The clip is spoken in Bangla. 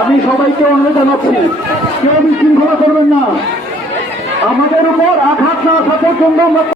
আমি সবাইকে অনুরোধ জানাচ্ছি, কেউ বিশৃঙ্খলা করবেন না। আমাদের উপর আঘাত না আসা পর্যন্ত